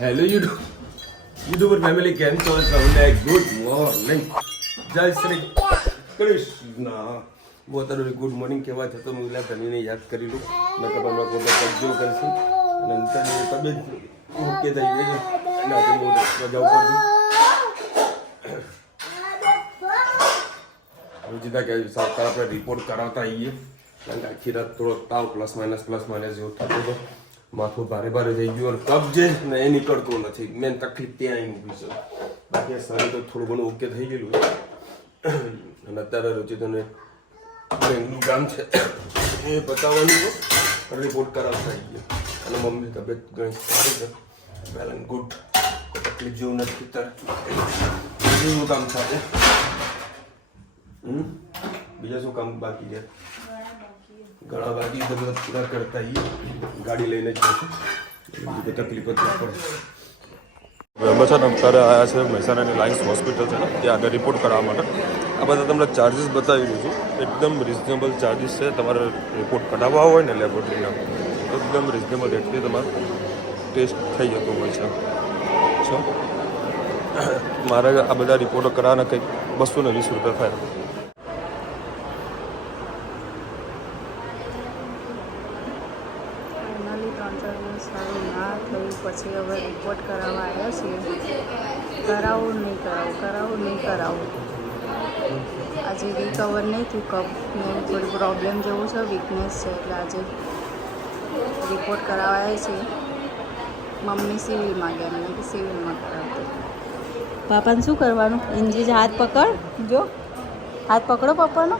Hello YouTuber family, કેમ છો? તમને ગુડ મોર્નિંગ, જય શ્રી કૃષ્ણ. બહુ તારું ગુડ મોર્નિંગ કહેવા છતાં હું એટલે ધનીને યાદ કરી લઉં, નકર હમણાં કોઈ કબજો કરશે અને અંતરની તબિયત ઓકે થઈ ગઈ છે અને આજે હું રજા ઉપર છું. રોજિંદા કે સરકાર આપણે રિપોર્ટ કરાવતા આવીએ, કારણ કે આખી રાત થોડો તાવ પ્લસ માઇનસ જેવો થતો હતો. માથું ભારે થઈ ગયું અને કબ જે ને એ નીકળતું નથી. મેન તકલીફ ત્યાં ઊભી છે. બાકી શરીર તો થોડું ઘણું ઓકે થઈ ગયેલું અને અત્યારે રોજિંદાને બેંગલું કામ છે એ બતાવવાનું રિપોર્ટ કરાવતા આવીએ. અને મમ્મીની તબિયત ઘણી સારી છે, વેલ એન્ડ ગુડ, તકલીફ જેવું નથી. બીજું કામ થાય બીજા શું કામ બાકી છે? ઘણા બાકી તો બધા પૂરા કરતા ગાડી લઈને જ જશે, બીજી તકલીફ જ પડે. અમે છે ને અત્યારે આવ્યા છે મહેસાણાની લાયન્સ હોસ્પિટલ છે ને, ત્યાં આગળ રિપોર્ટ કરાવવા માટે. આ બધા તમને ચાર્જીસ બતાવી દઉં છું, એકદમ રિઝનેબલ ચાર્જીસ છે. તમારે રિપોર્ટ કઢાવવા હોય ને લેબોરેટરીના, એકદમ રિઝનેબલ રેટથી તમારે ટેસ્ટ થઈ જતો હોય છે. મારે આ બધા રિપોર્ટો કરાવવાના કંઈક 220 રૂપિયા થાય. સારું ના થયું પછી હવે રિપોર્ટ કરાવવા આવ્યા છીએ. કરાવવું નહીં કરાવવું. આજે રિકવર નહીં થયું, કફને થોડી પ્રોબ્લેમ જેવું છે, વીકનેસ છે, એટલે આજે રિપોર્ટ કરાવવા આવ્યા છીએ. મમ્મી સિવિલમાં ગયા, મને કે સિવિલમાં કરાવતી. પાપાને શું કરવાનું? ઇન્જી હાથ પકડ, જો હાથ પકડો પપ્પાનો.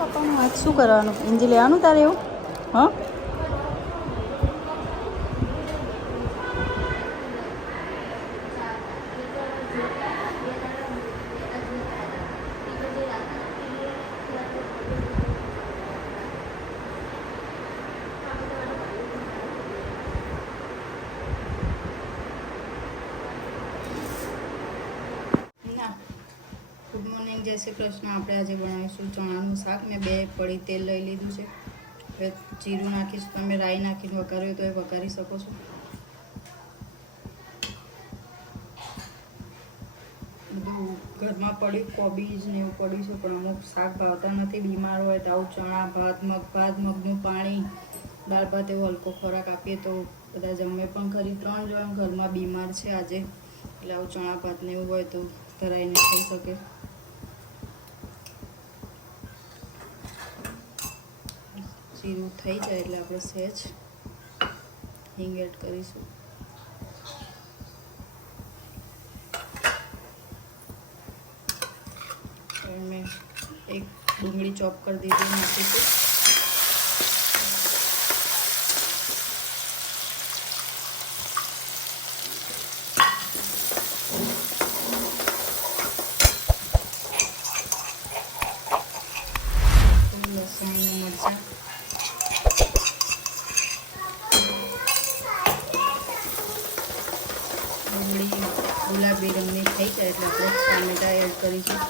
પપ્પાનું હાથ શું કરવાનું? ઇન્જી લેવાનું તારે એવું? હા, ગુડ મોર્નિંગ, જય શ્રી કૃષ્ણ. આપણે આજે બનાવીશું ચણાનું શાક. મેં 2 પડી તેલ લઈ લીધું છે. હવે જીરું નાખીશું. તમે રાઈ નાખીને વઘાર્યું તો એ વઘારી શકો છો. બધું ઘરમાં પડ્યું, કોબીજ ને એવું પડ્યું છે, પણ અમુક શાક ભાવતા નથી. બીમાર હોય તો આવું ચણા ભાત, મગનું પાણી, દાળ ભાત એવો હલકો ખોરાક આપીએ તો બધા જમે પણ ખરી. 3 જણ ઘરમાં બીમાર છે આજે, એટલે આવું ચણા ભાત ને એવું હોય તો ધરાઈને થઈ શકે. જીરું થઈ જાય એટલે આપણે સહેજ હિંગ એડ કરીશું. મેં એક ડુંગળી ચોપ કરી દીધી, નાખીશું. લસણ અને મરચાં, ડુંગળી ગુલાબી રંગની થઈ જાય એટલે આપણે ટામેટા એડ કરીશું.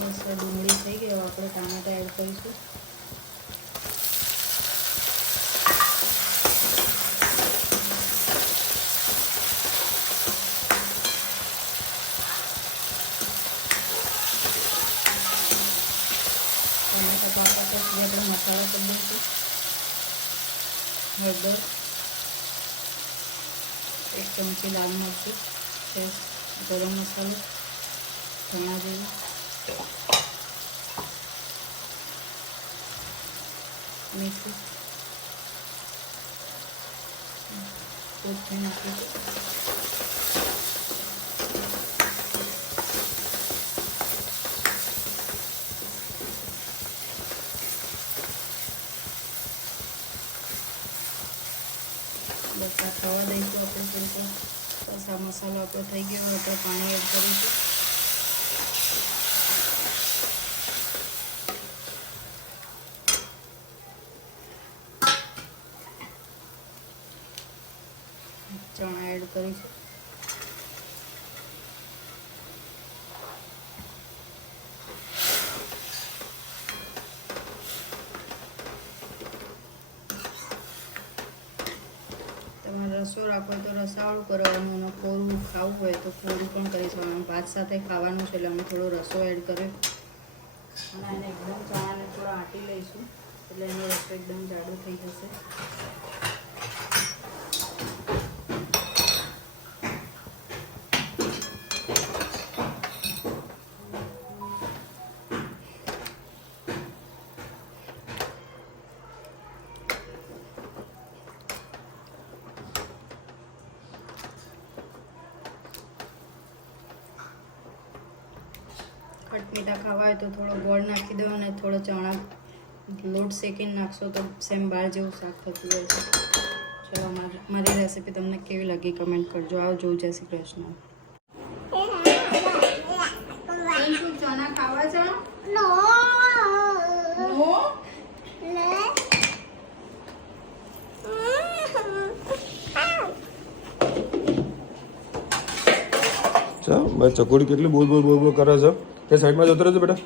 બસ ડુંગળી થઈ ગઈ, હવે આપણે ટામેટા એડ કરીશું. ટામેટા પાકા પછી આપણે મસાલા કરી દઈશું. હળદર, 1 ચમચી લાલ મરચું, ગરમ મસાલો, ધાણા જીરું, મીઠું, કોથમીર નાખીશું. બસ આ થવા દઈશું આપણે થોડીક બસ આ મસાલો આપણો થઈ ગયો હોય તો પાણી એડ કરીશું. ચણા એડ કરીશું. તમારે રસો રાખવો હોય તો રસાવાળું કરવાનું અને કોરું ખાવું હોય તો કોરું પણ કરી શકવાનું. ભાત સાથે ખાવાનું છે એટલે અમે થોડો રસો એડ કર્યો અને એને એકદમ ચણાને થોડા આંટી લઈશું એટલે એનો રસો એકદમ જાડો થઈ જશે. ખટમીઠા ખાવા હોય તો થોડો ગોળ નાખી દો અને થોડો ચણા લોટ શેકીને નાખશો તો સેમ બાર જેવું શાક થતું હોય છે. ચલો મારી રેસીપી તમને કેવી લાગી કમેન્ટ કરજો. આવજો. જય શ્રી કૃષ્ણ. ચણા ખાવા છે? નો. ભાઈ ચકોડી કેટલી બોલ બોલ કરે છે તે સાઈડમાં જતો રહેજો બેટા.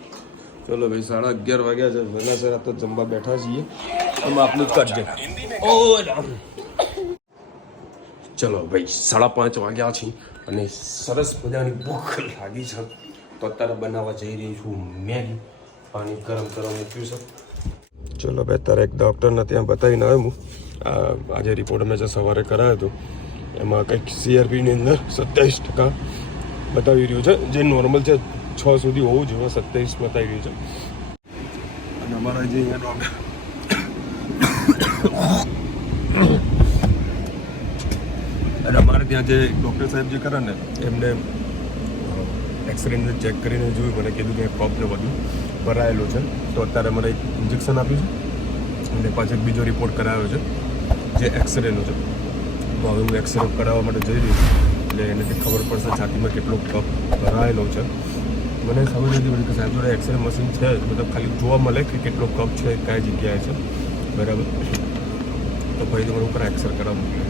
ચલો ભાઈ 11:30 વાગ્યા છે. વહેલા સર તો જમવા બેઠા છીએ. એમાં આપણું કરજે. ઓ ચલો ભાઈ 5:30 વાગ્યા છે અને સરસ મજાની ભૂખ લાગી છે તો અત્યારે બનાવવા જઈ રહી છું મેગી. પાણી ગરમ કરવા મૂક્યું છે. ચલો ભાઈ અત્યારે એક ડૉક્ટરને ત્યાં બતાવીને આવ્યો હું. આજે રિપોર્ટ મેં જે સવારે કરાયો હતો એમાં કંઈક CRPની અંદર 27% બતાવી રહ્યું છે, જે નોર્મલ છે 6 સુધી હોવું જોઈએ, 27 બતાવી રહ્યું છે. અને અમારા જે અહીંયા ડૉક્ટર અને અમારે ત્યાં જે ડૉક્ટર સાહેબ જે કરે ને એમને એક્સરેને ચેક કરીને જોયું, મને કીધું કે કફને બધું ભરાયેલું છે. તો અત્યારે મને એક ઇન્જેક્શન આપ્યું છે અને પાછળ બીજો રિપોર્ટ કરાવ્યો છે જે એક્સરેનો છે. તો હવે હું એક્સરે કરાવવા માટે જઈ રહ્યો છું એટલે એનાથી ખબર પડશે છાતીમાં કેટલો કફ ભરાયેલો છે. મને ખબર નથી પડી કે સાહેબ જોડે એક્સરે મશીન છે, મતલબ ખાલી જોવા મળે કે કેટલો કફ છે કઈ જગ્યાએ છે, બરાબર. તો ફરીથી મને ઉપર એક્સરે કરાવવા મોકલે.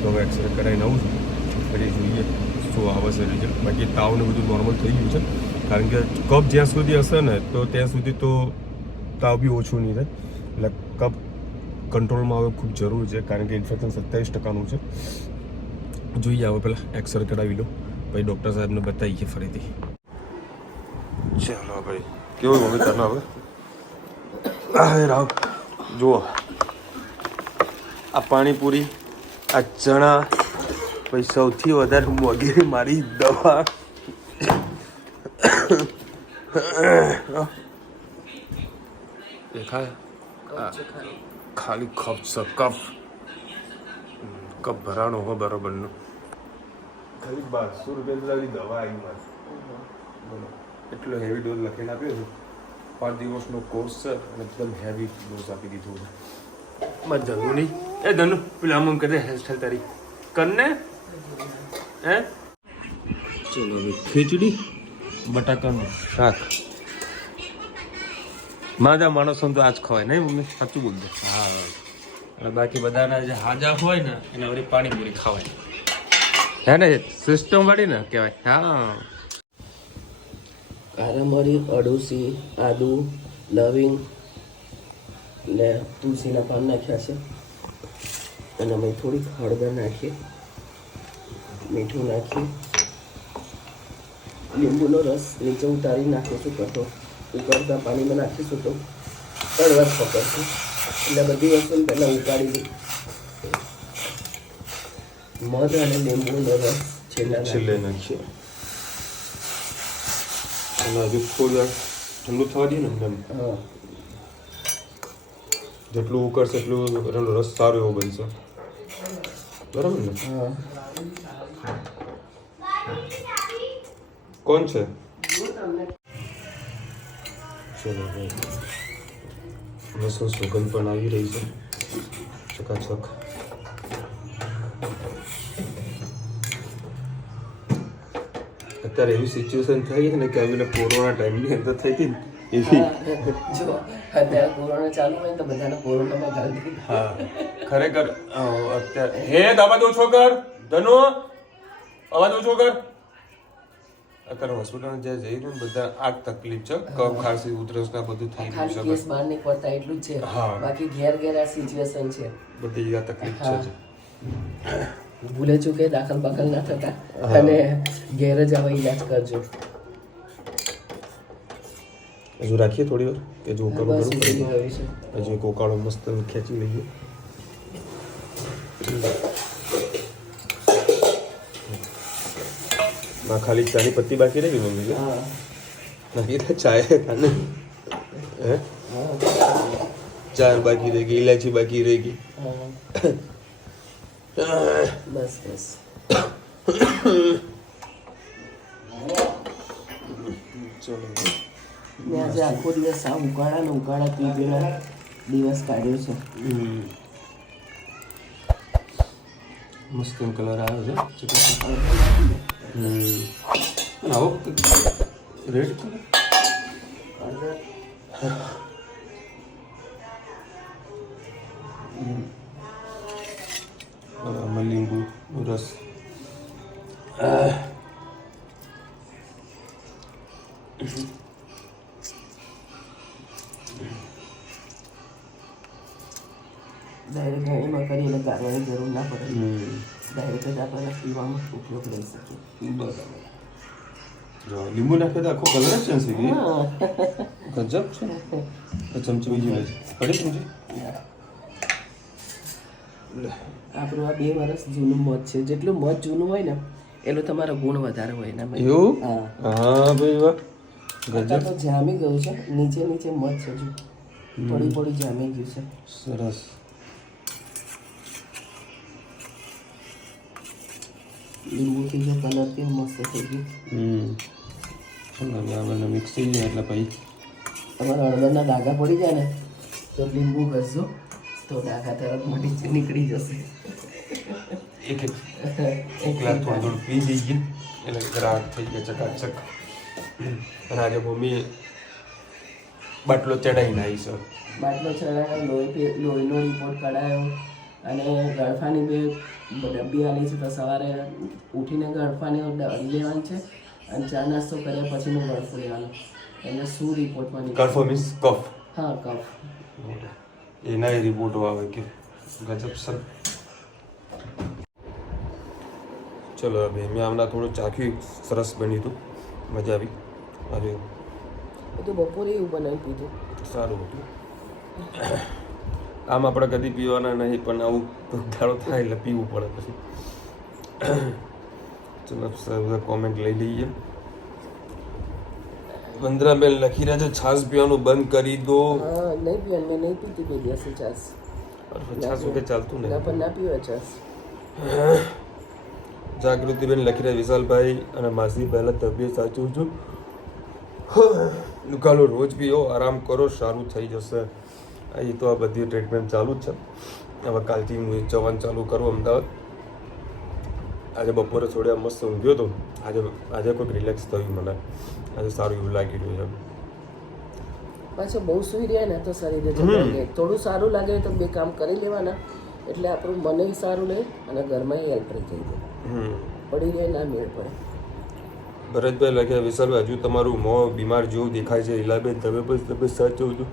તો હવે એક્સરે કરાવીને આવું છું, ફરી જોઈએ શું આવે છે રિઝલ્ટ. બાકી તાવને બધું નોર્મલ થઈ ગયું છે, કારણ કે કફ જ્યાં સુધી હશે ને તો ત્યાં સુધી તો તાવ બી ઓછું નહીં થાય. એટલે કફ કંટ્રોલમાં આવે ખૂબ જરૂર છે, કારણ કે ઇન્ફેક્શન 27%નું છે. જોઈએ આવે પહેલાં એક્સરે કરાવી લો, પછી ડૉક્ટર સાહેબને બતાવીએ ફરીથી. ચાલો ભાઈ કેવું મમ્મી તને હવે હા રાવ જુઓ, આ પાણીપુરી, આ ચણા, પછી સૌથી વધારે મોંઘી મારી દવા. દેખાય ખાલી કફ છે, કફ ભરાણો હોય બરોબરનો. ખાલી 1200 રૂપિયા દવા આવી મારે. બોલો એટલો હેવી ડોઝ લખીને આપ્યો છે. 5 દિવસનો કોર્સ છે અને એકદમ હેવી ડોઝ આપી દીધો છે. મારે ધનુ નહીં, એ ધનુ પેલા આમ કરે હેરસ્ટાઈલ તારી કરને હે. ચલો હવે ખીચડી બટાકાનું શાક. માજા માણસો તો આજ ખવાય નહીં મમ્મી, સાચું બોલજો. હા અને બાકી બધાના જે હાજા હોય ને એના વળી પાણીપુરી ખવાય હે ને, સિસ્ટમ વાળી ને કહેવાય. હા કારામરી, અડુસી, આદુ, લવિંગ ને તુલસીના પાન નાખ્યા છે અને અમે થોડીક હળદર નાખીએ, મીઠું નાખીએ, લીંબુનો રસ નીચે ઉતારી નાખીશું. કઠો ઉકળતા પાણીમાં નાખીશું તો કડવાશ પકડશું. એટલે બધી વસ્તુ પહેલાં ઉકાળી દઈએ. મધ અને લીંબુનો રસ છેલ્લે નાખીએ અને હજુ થોડું ઠંડુ થવા દઈએ ને એમ. હા, જેટલું ઉકળશે એટલું એનો રસ સારો એવો બનશે, બરાબર ને? હા. કોણ છે? ચલો ભાઈ મસ્ત સુગંધ પણ આવી રહી છે ચકાચક. અત્યારે એવી સિચ્યુએશન થઈ છે ને કે હવે કોરોના ટાઈમની અંદર થઈ હતી ને એવી. જો અત્યારે કોરોના ચાલુ હોય ને તો બધાને કોરોનામાં ગાળી દીધી. હા ખરેખર અત્યારે હે અવાજ ઓછો કર ધનુ, અવાજ ઓછો કર. અત્યારે હોસ્પિટલ જ્યાં જઈ રહ્યું બધા આ તકલીફ છે, કફ ખાંસી ઉધરસ ના બધું થઈ ખાલી રહ્યું કેસ બહાર નહીં પડતા એટલું જ છે. હા. બાકી ઘેર ઘેર આ સિચ્યુએશન છે. બધી આ તકલીફ છે જ. ભૂલે ચૂકે દાખલ બાખલ ના થતા અને ઘેર જ આવા ઈલાજ કરજો. હજુ રાખીએ થોડી વાર કે જો કરવું બસ કરવું એટલું પડે. આવ્યું છે. હજુ કોકાળો મસ્ત ખેંચી લઈએ. માં ખાલી ચાની પત્તી બાકી રહી ગઈ મમ્મી. હા નાખી દે ચાય ખાને. હે ચા બાકી રહી ગઈ, ઇલાયચી બાકી રહી ગઈ. હા બસ બસ. ચલો મેં આજે આખો દિવસ આ ઉકાળા ને ઉકાળા પીધેલા દિવસ કાઢ્યો છે. મસ્ત કલર આવ્યો છે. આવો રેડ કલર. આમાં લીંબુ રસ. ડાયરેક્ટ એમાં કરીએ એટલે ગાળવાની જરૂર ના પડે. ડાયરેક્ટ જ આપણે પીવામાં ઉપયોગ લઈ શકીએ. બરાબર. જો લીંબુ નાખે તો આખો કલર જ ચેન્જ થઈ ગયો. ગજબ છે. ચમચી બીજી લે પડી ચમચી. આપણું આ 2 વર્ષ જૂનું મધ છે. જેટલું મધ જૂનું હોય ને એટલું તમારો ગુણ વધારે હોય એનામાં. એવું? હા હા ભાઈ વાહ. અત્યારે તો જામી ગયું છે. નીચે નીચે મધ છે. જો થોડી થોડી જામી ગયું છે. સરસ. લીંબુથી જો કલર કેવું મસ્ત થઈ ગયું. ચલો હવે આ મિક્સ થઈ જાય એટલે પછી તમારા હળદરના ડાઘા પડી જાય ને તો લીંબુ ઘસજો તો ડાઘા તરત મટી નીકળી જશે. એક ગ્લાસ થોડું થોડું પી જઈએ એટલે ગ્રાહક થઈ ગયા ચકાચક. અને આજે મમ્મી બાટલો ચડાવીને આવી છે. બાટલો ચડાયો, લોહીનો રિપોર્ટ કઢાયો અને ગળફાની 2 ડબ્બી આલી છે. તો સવારે ઉઠીને ગળફાની લેવાની છે અને ચા નાસ્તો કર્યા પછીનો ગળફો લેવાનો. એટલે શું રિપોર્ટમાં કફ મીન્સ કફ. હા કફ. એના એ રિપોર્ટો આવે કે ગજબ સર. ચલો હવે મેં હમણાં થોડું ચાખ્યું, સરસ બન્યું હતું, મજા આવી. આજે તો બપોરે એવું બનાવી પીધું, સારું હતું. આમ આપણે કદી પીવાના નહીં પણ આવું દાડો થાય એટલે પીવું પડે પછી. ચલો બધા કોમેન્ટ લઈ લઈએ. વંદરાબેન લખી રહ્યા છે છાશ પીવાનું બંધ કરી દો. હા નહીં પીવાનું, મેં નહીં પીતી 2 દિવસથી છાશ. છાશ વગર ચાલતું ના નહીં. પણ ના પીવાય છાશ. જાગૃતિબેન લખી રહ્યા વિશાલભાઈ અને માસી પહેલા તબિયત સાચું છું. દુખાલો રોજ પીઓ, આરામ કરો, સારું થઈ જશે. એ તો આ બધી ટ્રીટમેન્ટ ચાલુ જ છે. હવે કાલથી હું જવાનું ચાલુ કરું અમદાવાદ. આજે બપોરે થોડા મસ્ત ઊંઘ્યો હતો. આજે કોઈક રિલેક્સ થયું મને. આજે સારું એવું લાગી રહ્યું છે. પાછો બહુ સુઈ રહ્યા ને તો શરીરે જતું રહે. થોડું સારું લાગે તો 2 કામ કરી લેવાના એટલે આપણું મને સારું રહે અને ઘરમાં હેલ્પ રહી જાય. પડી રહે ના મેળ પડે. ભરતભાઈ લખ્યા વિશાલભાઈ હજુ તમારું મોં બીમાર જેવું દેખાય છે. ઈલાબેન તમે બસ તમે સાચું છો.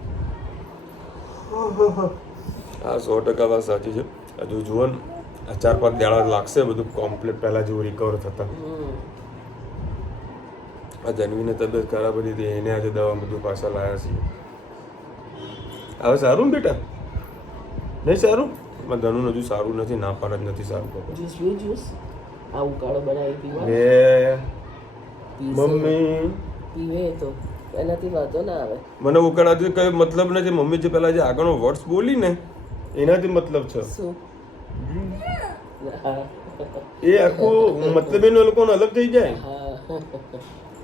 હા 100% વાત સાચી છે. હજુ જુઓ ને 4-5 દાડા લાગશે બધું કમ્પ્લીટ પહેલાં જેવું રિકવર થતા. આ જન્મીને તબિયત ખરાબ હતી હતી એને આજે દવા બધું પાછા લાવ્યા છીએ. હવે સારું ને બેટા? નહીં સારું? ધનું હજુ સારું નથી, ના પાડ જ નથી સારું. જ્યુસ આ ઉકાળો બનાવી પીવા લે મમ્મી પીવે તો એનાથી વાંધો ના આવે. મને ઉકાળાથી કઈ મતલબ નથી. મમ્મી જે પેલા જે આગળનો વર્ડ્સ બોલી ને એનાથી મતલબ છે. શું એ આખું મતલબ એનો લોકોનો અલગ થઈ જાય.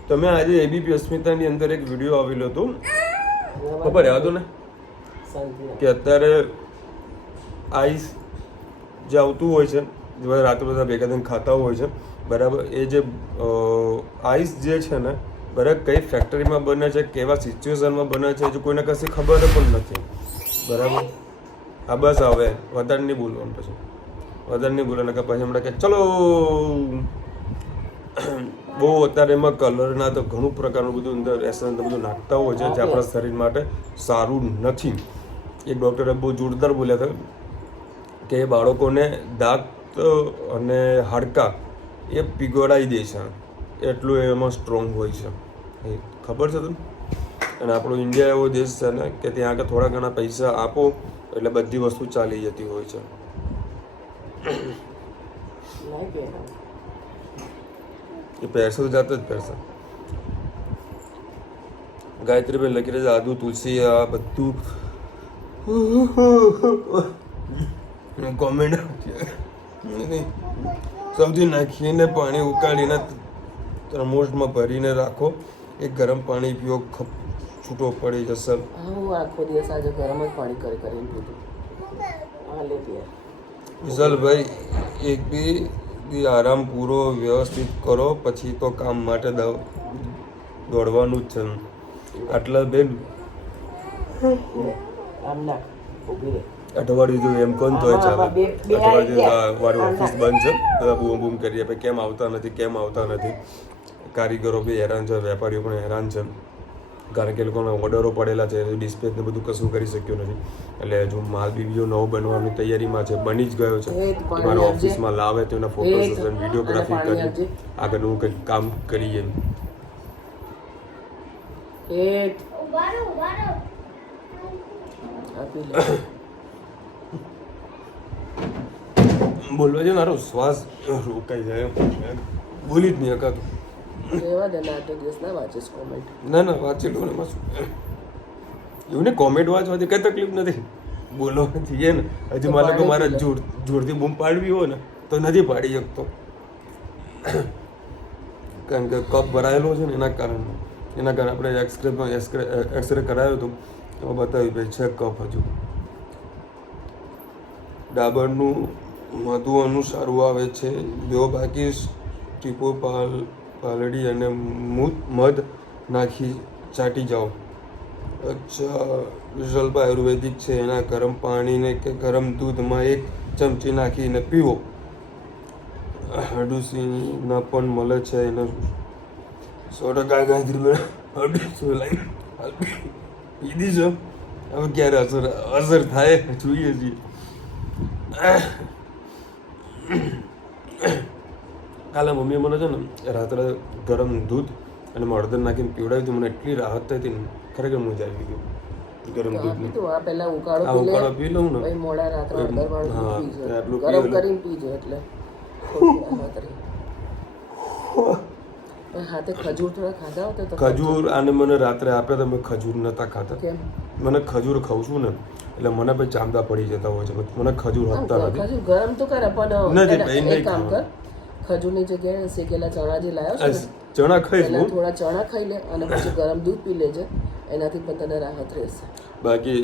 તમે આજે એબીપી અસ્મિતાની અંદર એક વિડીયો આવેલો હતો, ખબર યાદ ને કે અત્યારે આઈસ જે આવતું હોય છે, રાત્રે બધા ભેગા થઈને ખાતા હોય છે, બરાબર. એ જે આઈસ જે છે ને બરાબર કઈ ફેક્ટરીમાં બને છે, કેવા સિચ્યુએશનમાં બને છે, જો કોઈને કશી ખબર પણ નથી. બરાબર. હા બસ હવે વધારે નહીં બોલવાનું, પછી વધારે નહીં બોલવાનું કે પછી હમણાં કે ચલો બહુ અત્યારે એમાં કલરના તો ઘણું પ્રકારનું બધું અંદર એસેન્સ બધું નાખતા હોય છે જે આપણા શરીર માટે સારું નથી. એક ડૉક્ટરે બહુ જોરદાર બોલ્યા હતા કે બાળકોને દાંત અને હાડકાં એ પીગળાવી દે છે, એટલું એમાં સ્ટ્રોંગ હોય છે. એ ખબર છે તમને? અને આપણો ઇન્ડિયા એવો દેશ છે ને કે ત્યાં આગળ થોડા ઘણા પૈસા આપો એટલે બધી વસ્તુ ચાલી જતી હોય છે. એ પહેરશે તો જાતે જ પહેરશે. ગાયત્રીબેન લખી રહ્યા છે આદુ તુલસી આ બધું કોમેન્ટ સૌથી નાખીને પાણી ઉકાળીને થર્મોસમાં ભરીને રાખો. એક ગરમ પાણી પીવો, છૂટો પડી જશે. હું આખો દિવસ આજે ગરમ જ પાણી કરીને પીધું. હા લે પીએ વિશાલભાઈ, એક બી આરામ પૂરો વ્યવસ્થિત કરો, પછી તો કામ માટે દોડવાનું જ છે. આટલા બેન આમ નાખ ઊભી રહે. અઠવાડિયું એમ કોણ તોય ચાલે. અઠવાડિયું મારી ઓફિસ બંધ છે, બધા બૂમ બૂમ કરીએ ભાઈ કેમ આવતા નથી, કેમ આવતા નથી. કારીગરો બી હેરાન છે, વેપારીઓ પણ હેરાન છે, કારણ કે એ લોકોને ઓર્ડરો પડેલા છે, ડિસ્પેચ ને બધું કશું કરી શક્યું નથી. એટલે હજુ માલ બી બીજો નવો બનવાની તૈયારીમાં છે, બની જ ગયો છે. મારા ઓફિસમાં લાવે તો એના ફોટો સેશન વિડીયોગ્રાફી કરી આગળનું કંઈક કામ કરીએ. બોલવા છે મારો શ્વાસ રોકાઈ જાય, બોલી જ નહીં હકાતું. ના ના વાંચી લો ને, એવું ને કોમેન્ટ વાંચવાથી કઈ તકલીફ નથી, બોલવાથી છે ને. હજી મારે કે મારે જોરથી બૂમ પાડવી હોય ને તો નથી પાડી શકતો, કારણ કે કપ ભરાયેલો છે ને એના કારણે આપણે એક્સરે કરાયો હતો એમાં બતાવ્યું ભાઈ છે કપ હજુ. ડાબરનું મધુઓનું સારું આવે છે, જો બાકી ટીપો પાલડી અને મધ નાખી ચાટી જાઓ. અચ્છા, વિશાલભાઈ આયુર્વેદિક છે, એના ગરમ પાણીને કે ગરમ દૂધમાં 1 ચમચી નાખીને પીવો. અરડુસીના પણ મળે છે, એના 100% ગાયત્રી અરડુસી લાઈન પીધી છે. હવે ક્યારે અસર થાય જોઈએ છીએ. કાલે મમ્મીએ મને છે ને રાત્રે ગરમ દૂધ અને હળદર નાખીને પીવડાવી હતી, મને એટલી રાહત થઈ હતી ને, ખરેખર મજા આવી ગઈ. ગરમ દૂધની આ ઉકાળો પી લઉં ને, હા આટલું પી હાથે ખજૂર થોડા ખાધા હોત તો. ખજૂર આને મને રાત્રે આપ્યા હતા, મેં ખજૂર નતા ખાતા. મને ખજૂર ખાઉં છું ને એટલે મને પછી ચાંદા પડી જતા હોય છે, મને ખજૂર હતતા નથી. ખજૂર ગરમ તો કરે પણ એક કામ કર, ખજૂરની જગ્યાએ શેકેલા ચણા જે લાવ્યો છે ને, ચણા ખાઈશ હું, થોડા ચણા ખાઈ લે અને પછી ગરમ દૂધ પી લેજે, એનાથી પણ તને રાહત રહેશે. બાકી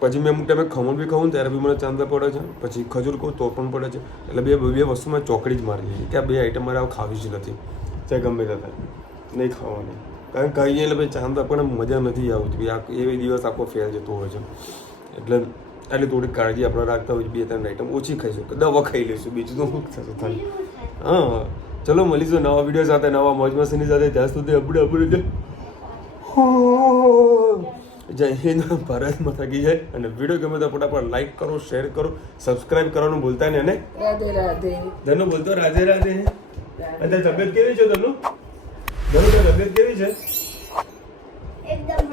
પછી મેં અમુક ટાઈમે ખમણ બી ખાઉં ત્યારે બી મને ચાંદા પડે છે, પછી ખજૂર કહું તો પણ પડે છે. એટલે બે વસ્તુમાં ચોકડી જ મારી છે કે આ બે આઈટમ મારે ખાવી જ નથી, ચાહે ગમે તે થાય નહીં ખાવાની. કારણ કે ખાઈએ એટલે ભાઈ ચાંદા પણ મજા નથી આવતી, એ દિવસ આખો ફેલ જતો હોય છે. એટલે થોડીક કાળજી આપણે રાખતા હોય, 2-3 આઈટમ ઓછી ખાઈશું, દવા ખાઈ લઈશું, બીજું તો શું થશે થાય. હા ચલો મળીશું નવા વિડીયો સાથે, નવા મોજ મસ્તીની સાથે. ત્યાં સુધી આપણે જય હિન્દ, ભારતમાં થકી જાય. અને વિડીયો ગમે તો ફટાફટ લાઈક કરો, શેર કરો, સબસ્ક્રાઇબ કરવાનું ભૂલતા નહીં. અને રાધે રાધે ધનુ બોલતો રાધે રાધે. અને તબિયત કેવી છે ધનુ? તબિયત કેવી છે? એકદમ